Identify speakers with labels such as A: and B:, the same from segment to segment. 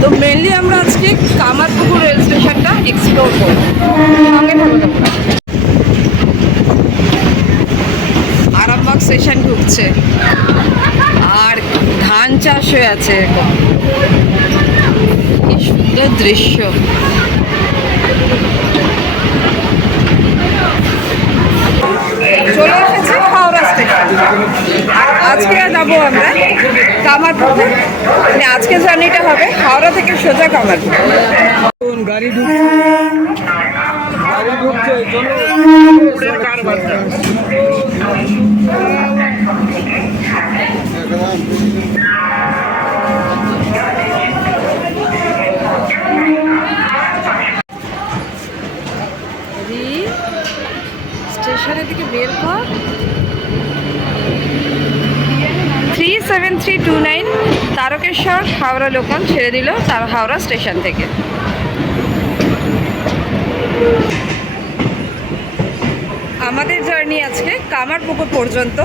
A: তো মেনলি আমরা আজকে কামারপুকুর রেল স্টেশনটা এক্সপ্লোর করব। সঙ্গে আরামবাগ স্টেশন ঢুকছে। আর ধান চাষ হয়ে আছে কি সুন্দর দৃশ্য। চলে এসেছে হাওড়া স্টেশন আজকে যাব আমরা কামারপুকুর মানে আজকে জার্নিটা হবে হাওড়া থেকে সোজা কামারপুকুর
B: কোন গাড়ি ঢুকছে গাড়ি ঢুকছে চলো
A: রি স্টেশনের দিকে বের কর three seven three two nine Tarakeswar Howrah local ছেড়ে দিল তার হাওড়া স্টেশন থেকে। আমাদের জার্নি আজকে কামারপুকুর পর্যন্ত।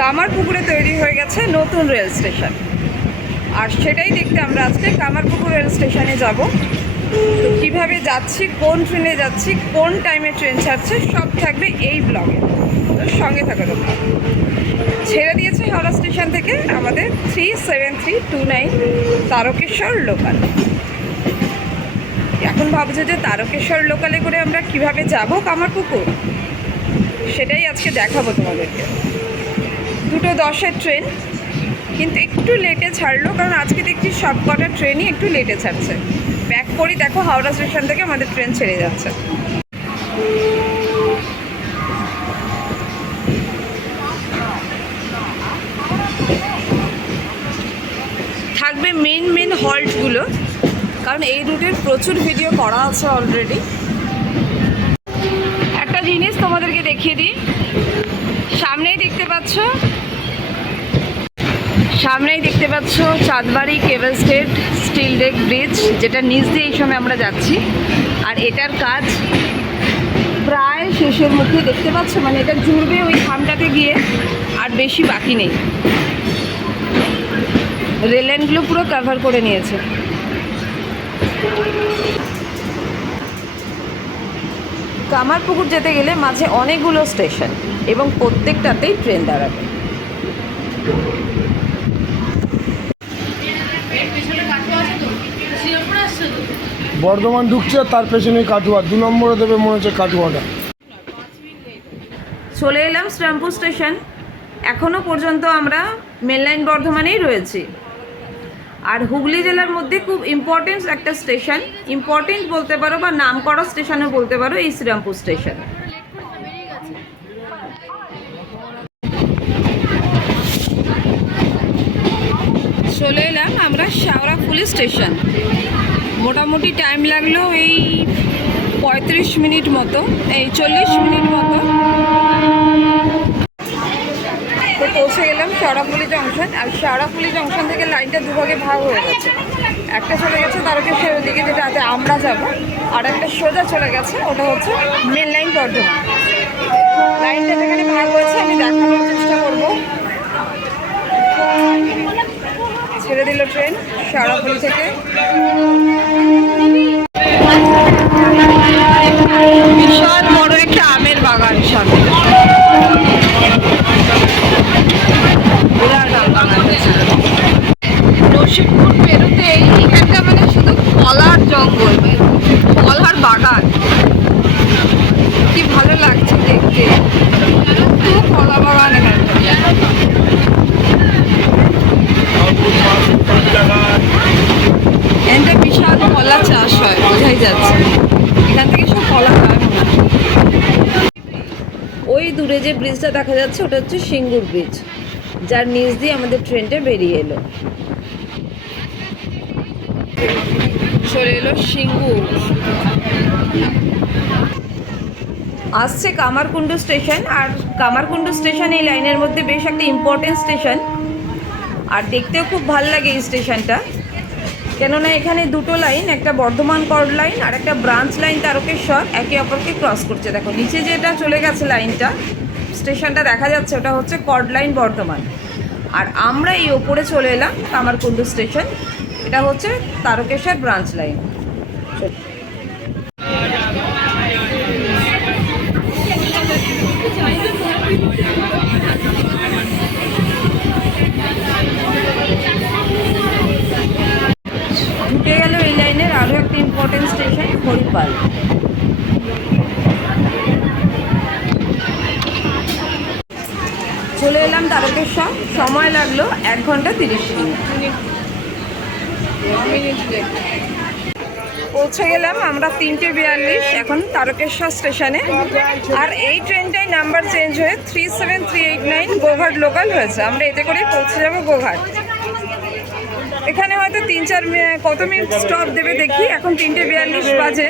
A: কামারপুকুরে তৈরি হয়ে গেছে নতুন রেল স্টেশন। আর সেটাই দেখতে আমরা আজকে কামারপুকুর রেল স্টেশনে যাব। তো কীভাবে যাচ্ছি, কোন ট্রেনে যাচ্ছি, কোন টাইমে ট্রেন ছাড়ছে, সব থাকবে এই ব্লগে। তো সঙ্গে থাকো তোমরা। ছেড়ে দিয়েছে হাওড়া স্টেশন থেকে আমাদের three seven three two nine Tarakeswar local এখন ভাবছ যে তারকেশ্বর লোকালে করে আমরা কীভাবে যাব কামারপুকুর? সেটাই আজকে দেখাবো তোমাদেরকে। দুটো দশের ট্রেন কিন্তু একটু লেটে ছাড়লো, কারণ আজকে দেখছি সব কটা ট্রেনই একটু লেটে ছাড়ছে। ব্যাক করি দেখো হাওড়া স্টেশন থেকে আমাদের ট্রেন ছেড়ে যাচ্ছে। থাকবে মেন মেন হল্টগুলো কারণ এই রুটের প্রচুর ভিডিও করা আছে অলরেডি একটা জিনিস তোমাদেরকে দেখিয়ে দিই। সামনেই দেখতে পাচ্ছ, সামনেই দেখতে পাচ্ছ Chandbari cable stayed steel deck bridge, যেটা নিচ দিয়ে এই সময় আমরা যাচ্ছি। আর এটার কাজ প্রায় শেষের মুখে দেখতে পাচ্ছ মানে এটা জুড়বে ওই খামটাতে গিয়ে, আর বেশি বাকি নেই। রেল লাইনগুলো পুরো কভার করে নিয়েছে। কামারপুকুর যেতে গেলে মাঝে অনেকগুলো স্টেশন এবং প্রত্যেকটাতেই ট্রেন দাঁড়াবে।
B: বর্ধমান ঢুকছে তার পেছনে কাটুয়া দু নম্বরে দেবে মনে হচ্ছে কাটুয়াটা
A: চলে এলাম শ্রীরামপুর স্টেশন। এখনও পর্যন্ত আমরা মেনলাইন বর্ধমানেই রয়েছি। আর হুগলি জেলার মধ্যে খুব ইম্পর্টেন্ট একটা স্টেশন ইম্পর্টেন্ট বলতে পারো বা নাম করা স্টেশনও বলতে পারো, এই শ্রীরামপুর স্টেশন চলে এলাম আমরা শাওড়া পুলিশ স্টেশন মোটামুটি টাইম লাগল এই পঁয়ত্রিশ মিনিট মতো, এই চল্লিশ মিনিট মতো। পৌঁছে গেলাম শেওড়াফুলি জংশন আর শেওড়াফুলি জংশন থেকে লাইনটা দুভাগে ভাগ হয়ে গেছে। একটা চলে গেছে তারকেশ্বরের দিকে যেটাতে আমরা যাব, আর একটা সোজা চলে গেছে, ওটা হচ্ছে মেন লাইন বর্ধমান। লাইনটা যেখানে ভাগ হয়েছে, আমি দেখানোর চেষ্টা করব। ছেড়ে দিল ট্রেন শেওড়াফুলি থেকে বিশাল বড় একটা আমের বাগান সামনে বিরাট আম বাগান আছে। রশিদপুর পেরোতেই এখানটা মানে শুধু কলার জঙ্গল কলার বাগান কি ভালো লাগছে দেখতে শুধু কলা বাগান এখানটা এখানটা বিশাল কলা চাষ হয় বোঝাই যাচ্ছে এখান থেকে সব কলা হয় মনে হয়। ওই দূরে যে ব্রিজটা দেখা যাচ্ছে, ওটা হচ্ছে সিঙ্গুর ব্রিজ যার নিচ দিয়ে আমাদের ট্রেনটা বেরিয়ে এলো। চলে এলো সিঙ্গুর। আসছে কামারকুণ্ডু স্টেশন, আর কামারকুণ্ডু স্টেশন এই লাইনের মধ্যে বেশ একটা ইম্পর্টেন্ট স্টেশন। আর দেখতেও খুব ভালো লাগে এই স্টেশনটা। কেননা এখানে দুটো লাইন, একটা বর্ধমান কর্ড লাইন আর একটা ব্রাঞ্চ লাইন তারকেশ্বর একে অপরকে ক্রস করছে। দেখো, নিচে যেটা চলে গেছে লাইনটা স্টেশনটা দেখা যাচ্ছে, ওটা হচ্ছে কডলাইন লাইন বর্ধমান। আর আমরা এই ওপরে চলে এলাম কামারকুণ্ডু স্টেশন, এটা হচ্ছে তারকেশ্বর ব্রাঞ্চ লাইন। চলে এলাম তারকেশ্বর সময় লাগল এক ঘণ্টা তিরিশ মিনিট। পৌঁছে গেলাম আমরা তিনটে বিয়াল্লিশ, এখন তারকেশ্বর স্টেশনে। আর এই ট্রেনটাই নাম্বার চেঞ্জ হয়ে three seven three eight nine Goghat local হয়েছে। আমরা এতে করেই পৌঁছে যাব গোঘাট। এখানে হয়তো তিন চার কত মিনিট স্টপ দেবে দেখি। এখন তিনটে বিয়াল্লিশ বাজে।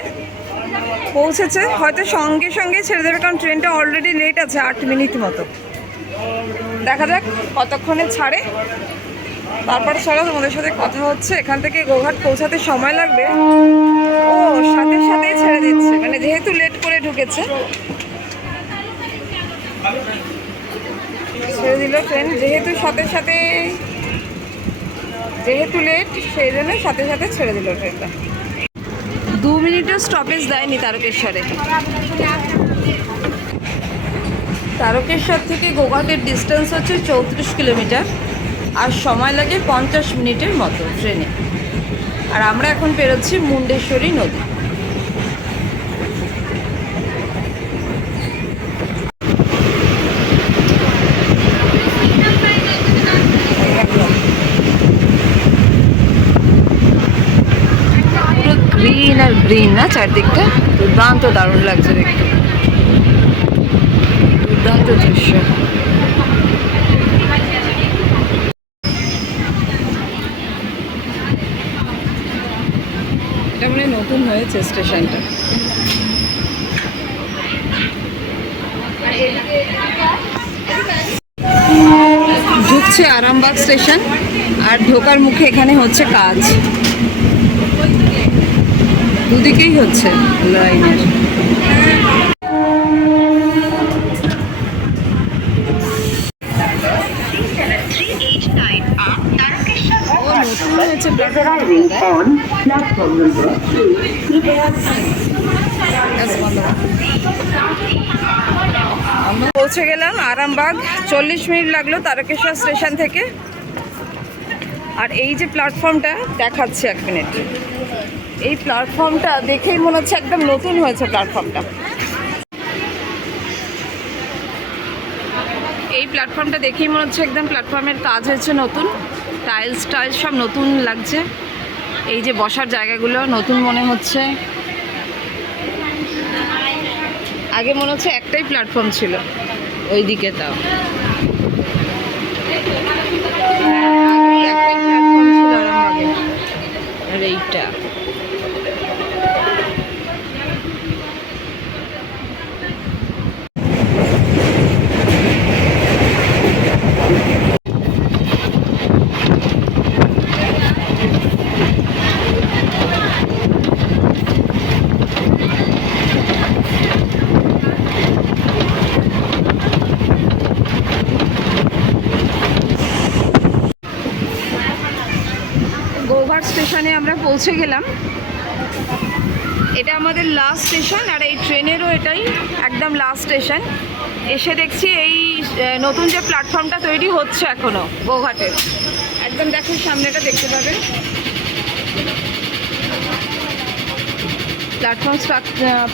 A: পৌঁছেছে। হয়তো সঙ্গে সঙ্গে ছেড়ে দেবে, কারণ ট্রেনটা অলরেডি লেট আছে, আট মিনিট মতো। দেখা যাক কতক্ষণে ছাড়ে। তারপরে চলো তোমাদের সাথে কথা হচ্ছে। এখান থেকে গোঘাট পৌঁছাতে সময় লাগবে। ও, সাথে সাথেই ছেড়ে দিচ্ছে। মানে যেহেতু লেট করে ঢুকেছে। ছেড়ে দিল ট্রেন যেহেতু সাথে সাথে, যেহেতু লেট সেই জন্য সাথে সাথে ছেড়ে দিল ট্রেনটা দু মিনিটের স্টপেজ দেয়নি তারকেশ্বরে। তারকেশ্বর থেকে গোঘাটের ডিস্টেন্স হচ্ছে চৌত্রিশ কিলোমিটার। আর সময় লাগে পঞ্চাশ মিনিটের মতো ট্রেনে। আর আমরা এখন পেরোচ্ছি মুন্ডেশ্বরী নদী। গ্রিন আর গ্রিন না, চারদিকটা? দুর্দান্ত দারুণ লাগছে দেখতে। দুর্দান্ত দৃশ্য। এটা মানে নতুন হয়েছে স্টেশনটা। ঢুকছে আরামবাগ স্টেশন, আর ঢোকার মুখে এখানে হচ্ছে কাজ। দুদিকেই হচ্ছে লাইনের। পৌঁছে গেলাম আরামবাগ। চল্লিশ মিনিট লাগল তারকেশ্বর স্টেশন থেকে। আর এই যে প্ল্যাটফর্মটা দেখাচ্ছে এক মিনিট। এই প্ল্যাটফর্মটা দেখেই মনে হচ্ছে একদম নতুন হয়েছে প্ল্যাটফর্মটা। এই প্ল্যাটফর্মটা দেখেই মনে হচ্ছে একদম প্ল্যাটফর্মের কাজ হয়েছে নতুন। টাইলস টাইলস সব নতুন লাগছে। এই যে বসার জায়গাগুলো নতুন মনে হচ্ছে। আগে মনে হচ্ছে একটাই প্ল্যাটফর্ম ছিল। ওই দিকে তাও আর এইটা গোঘাট স্টেশনে আমরা পৌঁছে গেলাম। এটা আমাদের লাস্ট স্টেশন আর এই ট্রেনেরও এটাই একদম লাস্ট স্টেশন এসে দেখছি এই নতুন যে প্ল্যাটফর্মটা তৈরি হচ্ছে এখনও গোঘাটের একদম দেখো সামনেটা দেখতে পাবে। প্ল্যাটফর্ম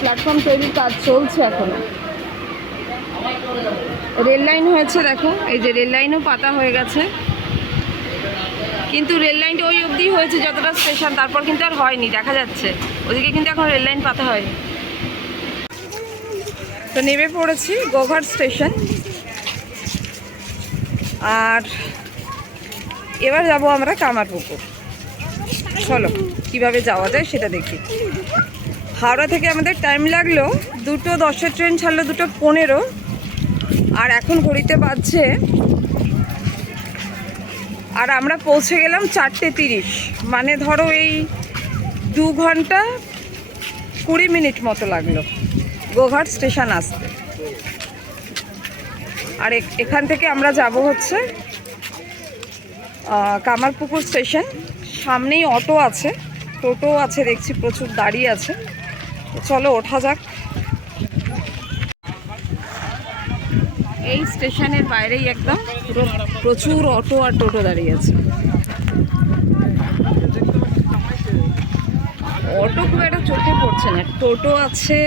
A: প্ল্যাটফর্ম তৈরির কাজ চলছে এখনও। রেল লাইন হয়েছে দেখো, এই যে রেল লাইনও পাতা হয়ে গেছে। কিন্তু রেল লাইনটা ওই অবধি হয়েছে যতটা স্টেশন তারপর কিন্তু আর হয়নি, দেখা যাচ্ছে। ওদিকে কিন্তু এখন রেল লাইন পাতা হয়নি তো নেমে পড়েছি গোঘাট স্টেশন আর এবার যাব আমরা কামারপুকুর। চলো, কীভাবে যাওয়া যায় সেটা দেখি। হাওড়া থেকে আমাদের টাইম লাগল দুটো দশের ট্রেন ছাড়লো দুটো পনেরো। আর এখন ঘড়িতে বাজছে আর আমরা পৌঁছে গেলাম চারটে তিরিশ। মানে ধরো এই দু ঘণ্টা কুড়ি মিনিট মতো লাগল গোঘাট স্টেশন আসতে। আর এখান থেকে আমরা যাব হচ্ছে কামারপুকুর স্টেশন। সামনেই অটো আছে, টোটো আছে, দেখছি প্রচুর দাঁড়িয়ে আছে। চলো ওঠা যাক। এই স্টেশনের বাইরেই একদম পুরো প্রচুর অটো আর টোটো দাঁড়িয়ে আছে। অটো খুব একটা চোখে পড়ছে না, টোটো আছে,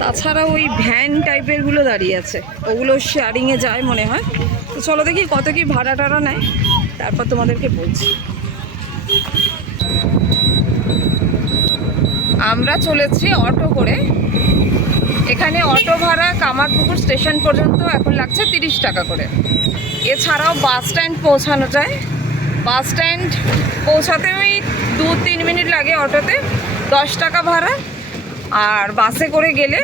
A: তাছাড়া ওই ভ্যান টাইপেরগুলো দাঁড়িয়ে আছে, ওগুলো শেয়ারিংয়ে যায় মনে হয়। তো চলো দেখি কত কি ভাড়া টাড়া নেয়, তারপর তোমাদেরকে বলছি। আমরা চলেছি অটো করে এখানে অটো ভাড়া কামারপুকুর স্টেশন পর্যন্ত এখন লাগছে তিরিশ টাকা করে। এছাড়াও বাস স্ট্যান্ড পৌঁছানো যায়। বাস স্ট্যান্ড পৌঁছাতে ওই দু তিন মিনিট লাগে অটোতে, দশ টাকা ভাড়া। আর বাসে করে গেলে,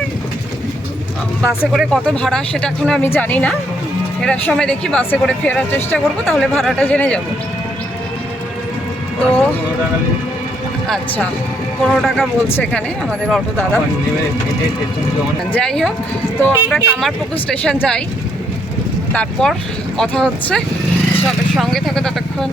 A: বাসে করে কত ভাড়া সেটা এখন আমি জানি না। ফেরার সময় দেখি বাসে করে ফেরার চেষ্টা করব, তাহলে ভাড়াটা জেনে যাব। তো আচ্ছা। পনেরো টাকা বলছে এখানে আমাদের অটো দাদা। যাই হোক, তো আমরা কামারপুকুর স্টেশন যাই। তারপর কথা হচ্ছে সবের সঙ্গে থাকো ততক্ষণ।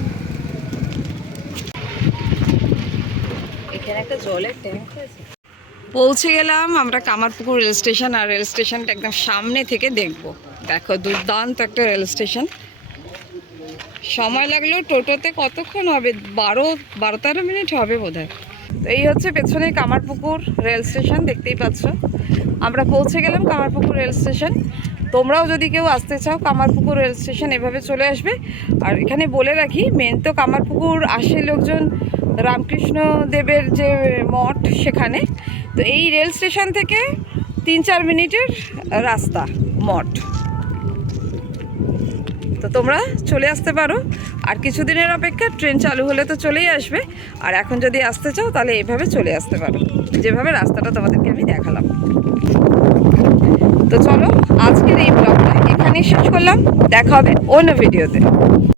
A: পৌঁছে গেলাম, আমরা কামারপুকুর রেল স্টেশন, আর রেল স্টেশনটা একদম সামনে থেকে দেখব। দেখো, দুর্দান্ত একটা রেল স্টেশন। সময় লাগলেও টোটোতে কতক্ষণ হবে? বারো বারো তেরো মিনিট হবে বোধ হয় তো এই হচ্ছে পেছনে কামারপুকুর রেল স্টেশন, দেখতেই পাচ্ছ। আমরা পৌঁছে গেলাম কামারপুকুর রেল স্টেশন। তোমরাও যদি কেউ আসতে চাও, কামারপুকুর রেল স্টেশন এভাবে চলে আসবে। আর এখানে বলে রাখি মেন তো কামারপুকুর আসে লোকজন রামকৃষ্ণ দেবের যে মঠ সেখানে। তো এই রেল স্টেশন থেকে তিন চার মিনিটের রাস্তা, মঠ। তো তোমরা চলে আসতে পারো। আর কিছুদিনের অপেক্ষা ট্রেন চালু হলে তো চলেই আসবে। আর এখন যদি আসতে চাও তাহলে এভাবে চলে আসতে পারো। যেভাবে রাস্তাটা তোমাদেরকে আমি দেখালাম। তো চলো আজকের এই ব্লগটা এখানেই শেষ করলাম। দেখা হবে অন্য ভিডিওতে